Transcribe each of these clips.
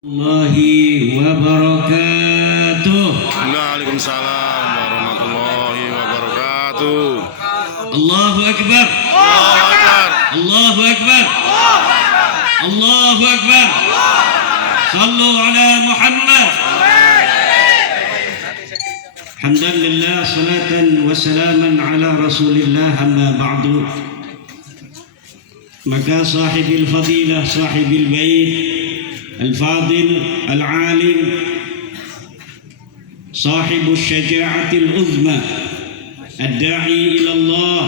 Allahi wabarakatuh. Waalaikumsalam warahmatullahi wabarakatuh. Allahu akbar. Allahu akbar. Allahu akbar. Allahu akbar. Sallu ala Muhammad. Alhamdulillah, salatan wa salaman ala Rasulillah, amma ba'du. Maka sahibil fadilah, sahibil bait, al-fadil, al-alim, sahibu syaja'atil uzma, ad-da'i ila Allah,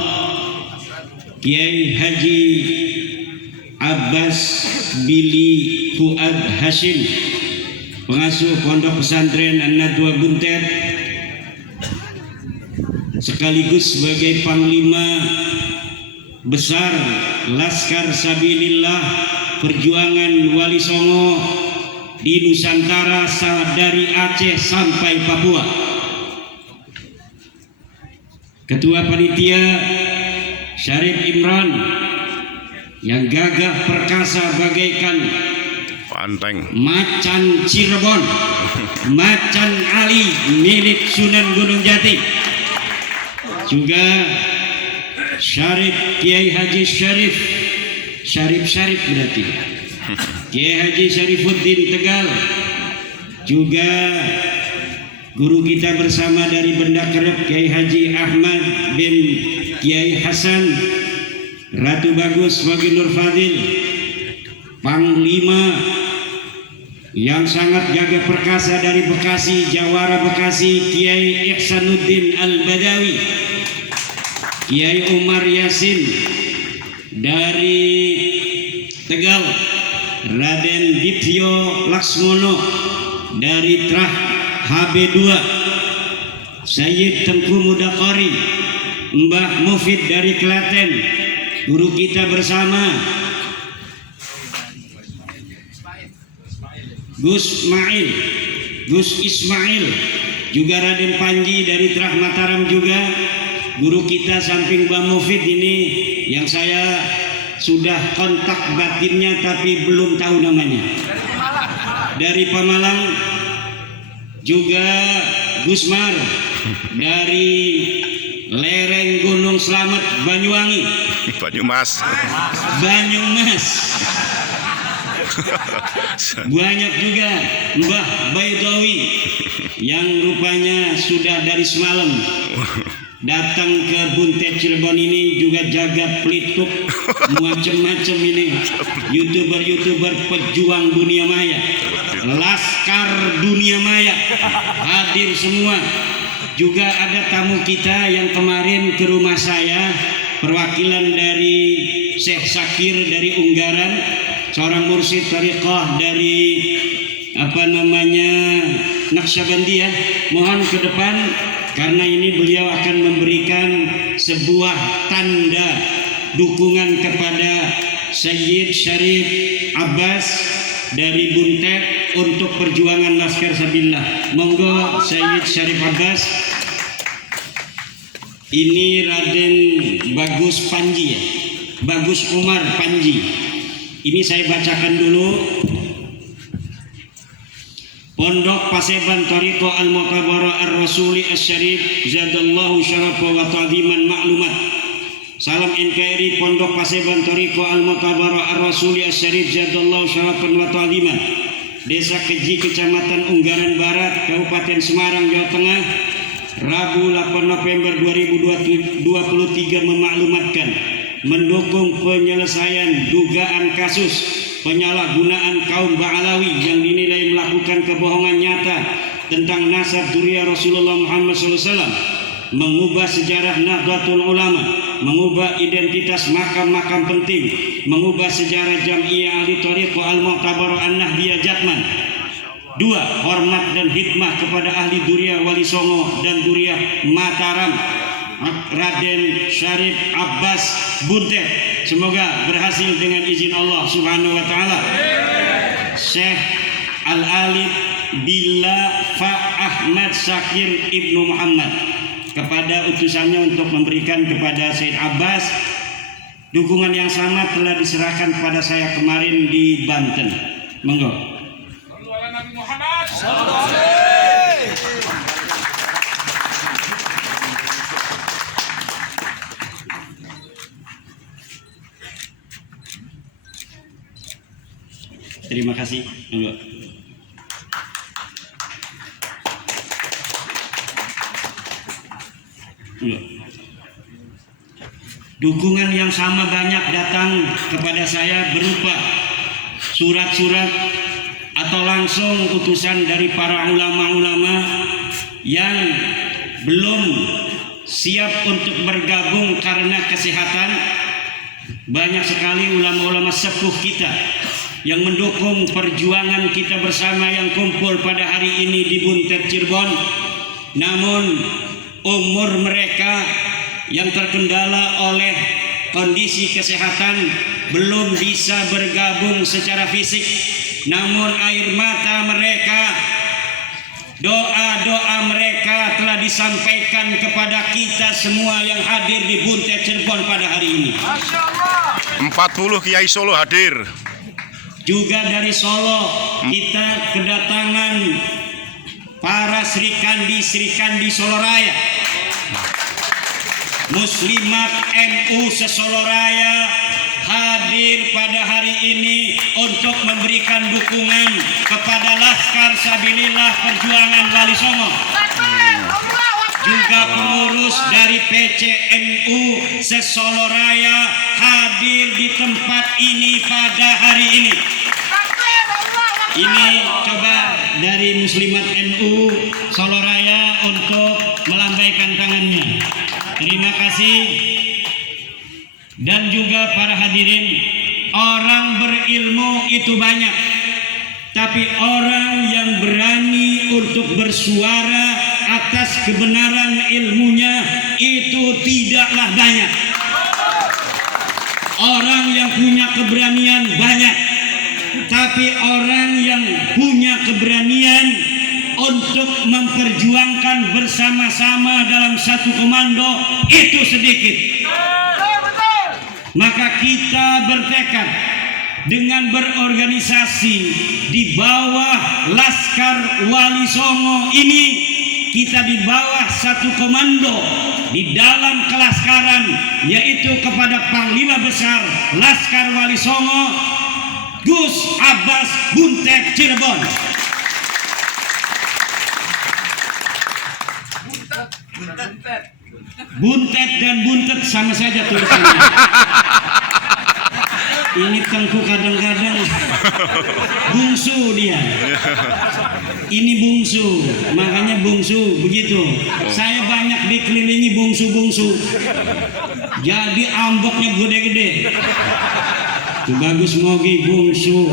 Kiai Haji Abbas Bili Fuad Hashim, pengasuh Pondok Pesantren An-Nadwa Buntet, sekaligus sebagai Panglima Besar Laskar Sabilillah Perjuangan Wali Songo di Nusantara, dari Aceh sampai Papua. Ketua Panitia Syarif Imran yang gagah perkasa bagaikan Panteng macan Cirebon, macan Ali milik Sunan Gunung Jati. Juga Syarif Kiai Haji Syarif berarti Kiai Haji Syarifuddin Tegal. Juga guru kita bersama dari Benda Kerep, Kiai Haji Ahmad bin Kiai Hasan, Ratu Bagus Wagi Nur Fadil, Panglima yang sangat gagah perkasa dari Bekasi, Jawara Bekasi, Kiai Ihsanuddin Al-Badawi, Kiai Umar Yasin dari Tegal, Raden Dityo Laksmono dari Trah HB2, Sayyid Tengku Mudakari, Mbah Mufid dari Klaten, guru kita bersama Gus Ismail, juga Raden Panji dari Trah Mataram, juga guru kita samping Mbah Mufid ini yang saya sudah kontak batinnya tapi belum tahu namanya, dari Pemalang. Juga Gusmar dari lereng Gunung Slamet Banyuwangi, Banyumas. Banyak juga Mbah Baidawi yang rupanya sudah dari semalam datang ke Buntet Cirebon ini, juga jagat pelituk macam-macam ini, youtuber pejuang dunia maya, laskar dunia maya hadir semua. Juga ada tamu kita yang kemarin ke rumah saya, perwakilan dari Syekh Sakir dari Unggaran, seorang mursyid tariqah dari Naqsyabandiyah. Mohon ke depan karena ini beliau akan memberikan sebuah tanda dukungan kepada Sayyid Syarif Abbas dari Buntet untuk perjuangan Laskar Sabilillah. Monggo Sayyid Syarif Abbas. Ini Raden Bagus Panji ya, Bagus Umar Panji. Ini saya bacakan dulu. Pondok Paseban Thariqah Al-Mu'tabarah Ar-Rasuli Asy-Syarif Zadallahu syarafa wa ta'diman maklumat. Salam NKRI Pondok Paseban Thariqah Al-Mu'tabarah Ar-Rasuli Asy-Syarif Zadallahu syarafan wa ta'diman. Desa Keji, Kecamatan Unggaran Barat, Kabupaten Semarang, Jawa Tengah, Rabu 8 November 2023 memaklumatkan mendukung penyelesaian dugaan kasus penyalahgunaan kaum Ba'alawi yang dinilai melakukan kebohongan nyata tentang nasab dzurriyyah Rasulullah Muhammad SAW, mengubah sejarah Nahdlatul Ulama, mengubah identitas makam-makam penting, mengubah sejarah Jam'iyah Ahli Thariqah Al-Mu'tabarah An-Nahdiyah Jatman. 2. Hormat dan hikmah kepada ahli dzurriyyah Wali Songo dan dzurriyyah Mataram, Raden Syarif Abbas Buntet. Semoga berhasil dengan izin Allah Subhanahu wa taala. Syekh Al-Alif Billah Fa Ahmad Syakir Ibnu Muhammad kepada utusannya untuk memberikan kepada Syed Abbas dukungan yang sama telah diserahkan kepada saya kemarin di Banten. Monggo. Terima kasih. Dukungan yang sama banyak datang kepada saya berupa surat-surat atau langsung utusan dari para ulama-ulama yang belum siap untuk bergabung karena kesehatan. Banyak sekali ulama-ulama sepuh kita yang mendukung perjuangan kita bersama yang kumpul pada hari ini di Buntet Cirebon. Namun umur mereka yang terkendala oleh kondisi kesehatan belum bisa bergabung secara fisik. Namun air mata mereka, doa-doa mereka telah disampaikan kepada kita semua yang hadir di Buntet Cirebon pada hari ini. 40 Kiai Solo hadir. Juga dari Solo kita kedatangan para Sri Kandi Solo Raya, Muslimat NU se-Solo Raya hadir pada hari ini untuk memberikan dukungan kepada Laskar Sabilillah Perjuangan Wali Songo. Juga pengurus dari PCNU se-Solo Raya hadir di tempat ini pada hari ini. Ini coba dari Muslimat NU Solo Raya untuk melambaikan tangannya. Terima kasih. Dan juga para hadirin, orang berilmu itu banyak, tapi orang yang berani untuk bersuara atas kebenaran ilmunya itu tidaklah banyak. Orang yang punya keberanian banyak, tapi orang yang punya keberanian untuk memperjuangkan bersama-sama dalam satu komando itu sedikit. Maka kita bertekad dengan berorganisasi di bawah Laskar Wali Songo ini, kita di bawah satu komando di dalam kelaskaran, yaitu kepada Panglima Besar Laskar Wali Songo Gus Abbas Buntet Cirebon. Buntet dan buntet sama saja tulisannya. Ini Tengku kadang-kadang bungsu dia. Ini bungsu, makanya bungsu begitu. Saya banyak dikelilingi bungsu-bungsu. Jadi amboknya gede-gede. Tuh Bagus Mogi bungsu,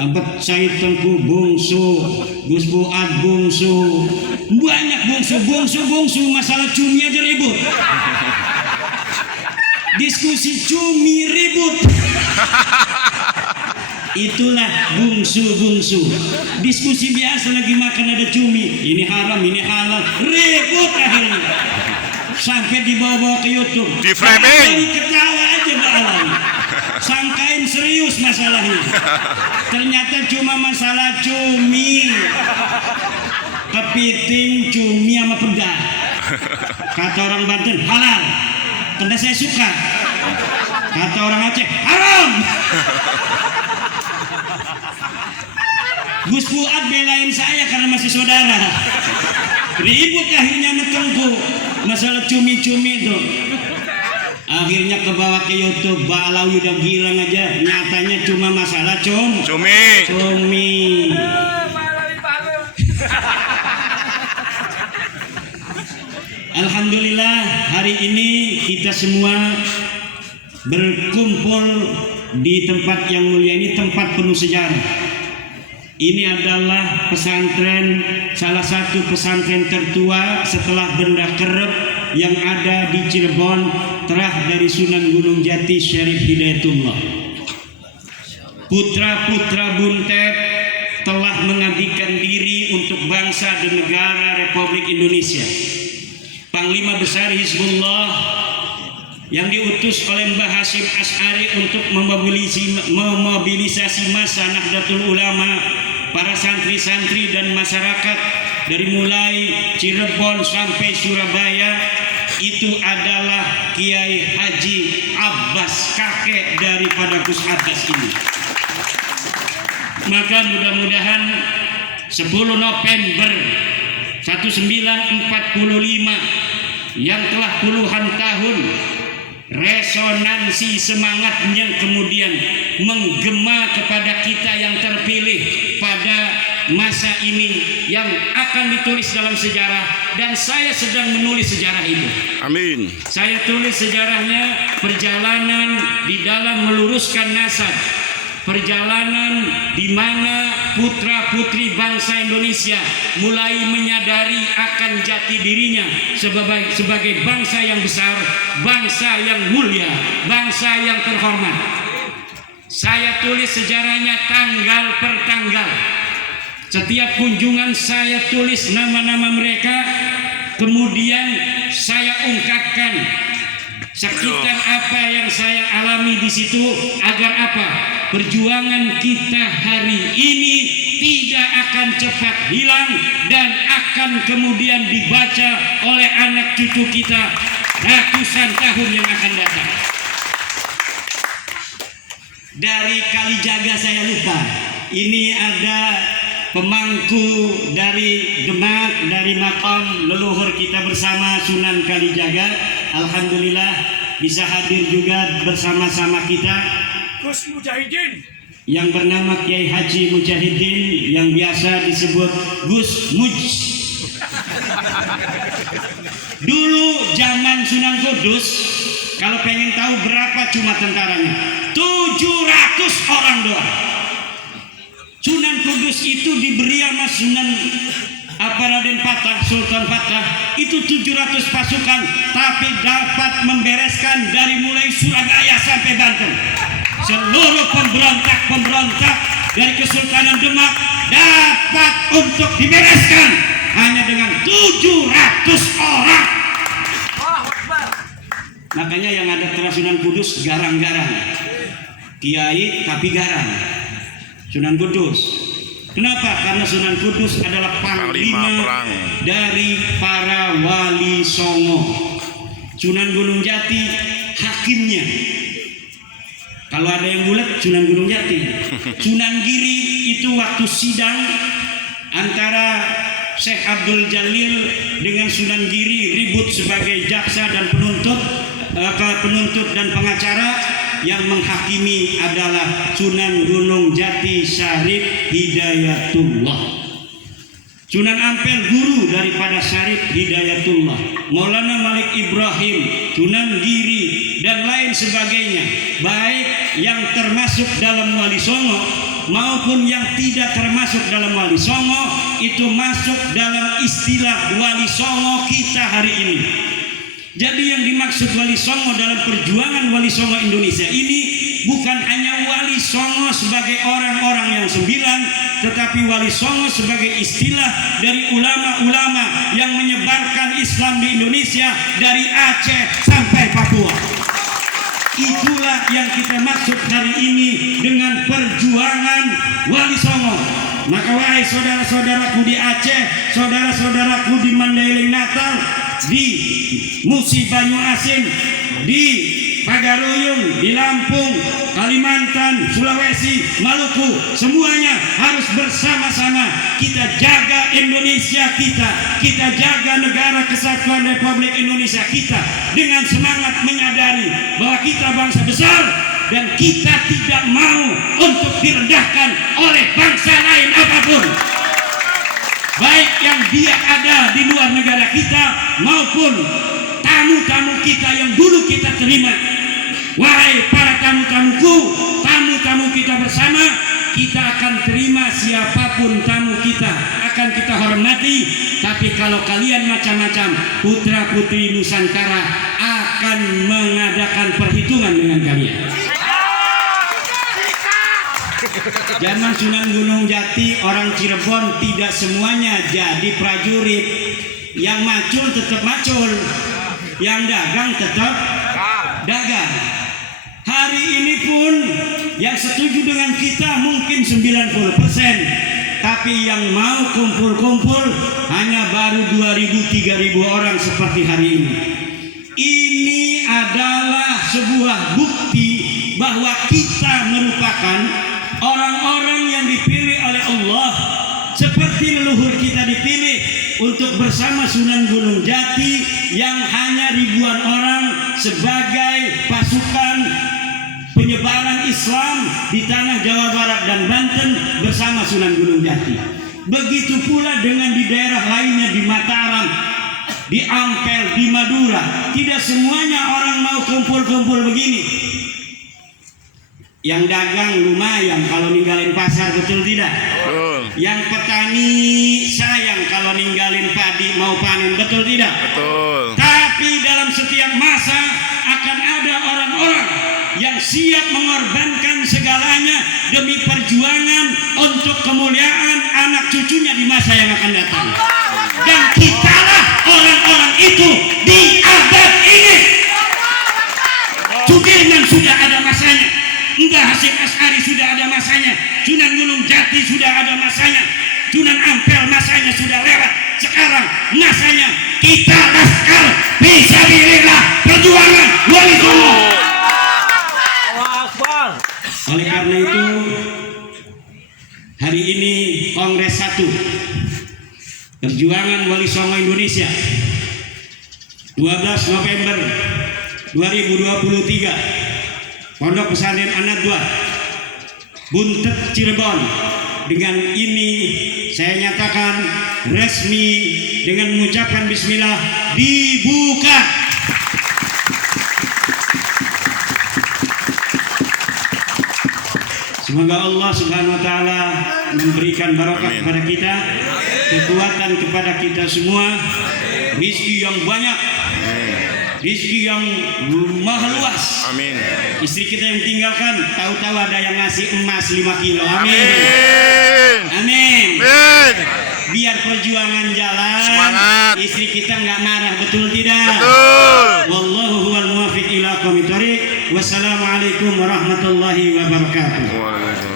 Abad Said Tengku bungsu, Gus Fuad bungsu. Banyak bungsu, masalah cumi aja ribut. Diskusi cumi ribut. Itulah bungsu. Diskusi biasa lagi makan ada cumi, ini haram, ini halal, ribut akhirnya. Sampai dibawa ke YouTube. Di framing. Ketawa aja bakalan. Sangkain serius masalahnya. Ternyata cuma masalah cumi. Kepiting, cumi sama peda. Kata orang Banten halal. Karena saya suka. Kata orang Aceh haram. Gus Fuad belain saya karena masih saudara. Ribut akhirnya metengku masalah cumi-cumi itu. Akhirnya kebawa ke YouTube, Balawi udah girang aja. Nyatanya cuma masalah cumi. Alhamdulillah hari ini kita semua berkumpul di tempat yang mulia ini, tempat penuh sejarah. Ini adalah pesantren, salah satu pesantren tertua setelah Benda Kerep yang ada di Cirebon, terah dari Sunan Gunung Jati Syarif Hidayatullah. Putra-putra Buntet telah mengabdikan diri untuk bangsa dan negara Republik Indonesia. Panglima Besar Hizbullah yang diutus oleh Mbah Hashim Asy'ari untuk memobilisasi massa Nahdlatul Ulama para santri-santri dan masyarakat dari mulai Cirebon sampai Surabaya itu adalah Kiai Haji Abbas, kakek daripada Gus Abbas ini. Maka mudah-mudahan 10 November 1945 yang telah puluhan tahun resonansi semangat yang kemudian menggema kepada kita yang terpilih pada masa ini yang akan ditulis dalam sejarah, dan saya sedang menulis sejarah itu. Amin. Saya tulis sejarahnya perjalanan di dalam meluruskan nasab, perjalanan di mana putra-putri bangsa Indonesia mulai menyadari akan jati dirinya sebagai bangsa yang besar, bangsa yang mulia, bangsa yang terhormat. Saya tulis sejarahnya tanggal per tanggal. Setiap kunjungan saya tulis nama-nama mereka, kemudian saya ungkapkan sekitar apa yang saya alami di situ, agar apa? Perjuangan kita hari ini tidak akan cepat hilang dan akan kemudian dibaca oleh anak cucu kita ratusan tahun yang akan datang. Dari Kalijaga saya lupa, ini ada pemangku dari Demak, dari makam leluhur kita bersama Sunan Kalijaga. Alhamdulillah bisa hadir juga bersama-sama kita Gus Mujahidin yang bernama Kiai Haji Mujahidin, yang biasa disebut Gus Muj. Dulu zaman Sunan Kudus, kalau pengen tahu berapa cuma tentaranya, 700 orang doang. Sunan Kudus itu diberi sama Sunan Raden Patah, Sultan Patah itu 700 pasukan, tapi dapat membereskan dari mulai Surabaya sampai Banten. Seluruh pemberontak dari Kesultanan Demak dapat untuk dibereskan hanya dengan 700 orang. Makanya yang ada Sunan Kudus garang-garang, kiai tapi garang. Sunan Kudus. Kenapa? Karena Sunan Kudus adalah panglima dari para wali songo. Sunan Gunung Jati hakimnya. Kalau ada yang bulat, Sunan Gunung Jati. Sunan Giri itu waktu sidang antara Syekh Abdul Jalil dengan Sunan Giri ribut sebagai jaksa dan penuntut dan pengacara. Yang menghakimi adalah Sunan Gunung Jati Syarif Hidayatullah. Sunan Ampel guru daripada Syarif Hidayatullah, Maulana Malik Ibrahim, Sunan Giri dan lain sebagainya, baik yang termasuk dalam Wali Songo maupun yang tidak termasuk dalam Wali Songo, itu masuk dalam istilah Wali Songo kita hari ini. Jadi yang dimaksud Wali Songo dalam perjuangan Wali Songo Indonesia ini bukan hanya Wali Songo sebagai orang-orang yang 9, tetapi Wali Songo sebagai istilah dari ulama-ulama yang menyebarkan Islam di Indonesia dari Aceh sampai Papua. Itulah yang kita maksud hari ini dengan perjuangan Wali Songo. Maka wahai saudara-saudaraku di Aceh, saudara-saudaraku di Mandailing Natal, di Musi Banyu Asin, di Pagaruyung, di Lampung, Kalimantan, Sulawesi, Maluku, semuanya harus bersama-sama kita jaga Indonesia kita jaga negara kesatuan Republik Indonesia kita dengan semangat menyadari bahwa kita bangsa besar dan kita tidak mau untuk direndahkan oleh bangsa lain apapun, baik yang dia ada di luar negara kita maupun tamu-tamu kita yang dulu kita terima. Wahai para tamu-tamuku, tamu-tamu kita bersama, kita akan terima siapapun tamu kita, akan kita hormati. Tapi kalau kalian macam-macam, putra-putri Nusantara akan mengadakan perhitungan dengan kalian. Zaman Sunan Gunung Jati, orang Cirebon tidak semuanya jadi prajurit. Yang macul tetap macul, yang dagang tetap dagang. Hari ini pun yang setuju dengan kita mungkin 90%, tapi yang mau kumpul-kumpul hanya baru 2.000-3.000 orang seperti hari ini. Ini adalah sebuah bukti bahwa kita merupakan orang-orang yang dipilih oleh Allah, seperti leluhur kita dipilih untuk bersama Sunan Gunung Jati yang hanya ribuan orang sebagai pasukan penyebaran Islam di tanah Jawa Barat dan Banten bersama Sunan Gunung Jati. Begitu pula dengan di daerah lainnya, di Mataram, di Ampel, di Madura. Tidak semuanya orang mau kumpul-kumpul begini. Yang dagang lumayan kalau ninggalin pasar, betul tidak? Betul. Yang petani sayang kalau ninggalin padi mau panen, betul tidak? Betul. Tapi dalam setiap masa akan ada orang-orang yang siap mengorbankan segalanya demi perjuangan untuk kemuliaan anak cucunya di masa yang akan datang. Dan kitalah orang-orang itu di abad ini. Sudirman sudah ada masanya, Mbah Hasyim Asy'ari sudah ada masanya, Sunan Gunung Jati sudah ada masanya, Sunan Ampel masanya sudah lewat. Sekarang masanya kita laskar fisabilillah, perjuangan Wali Songo. Oleh karena itu, hari ini Kongres 1 Perjuangan Wali Songo Indonesia 12 November 2023, Pondok Pesantren An-Nadwa, Buntet, Cirebon. Dengan ini saya nyatakan resmi dengan mengucapkan bismillah, dibuka. Semoga Allah Subhanahu wa taala memberikan barokah kepada kita, kekuatan kepada kita semua, rezeki yang banyak, rezeki yang maha luas. Amin. Istri kita yang tinggalkan, tahu-tahu ada yang ngasih emas 5 kilo. Amin. Amin. Amin. Amin. Biar perjuangan jalan, Semangat. istri kita nggak marah, betul tidak? Betul. Wallahu huwal muwaffiq ila aqwamit thoriq. Wassalamualaikum warahmatullahi wabarakatuh. Waalaikumsalam.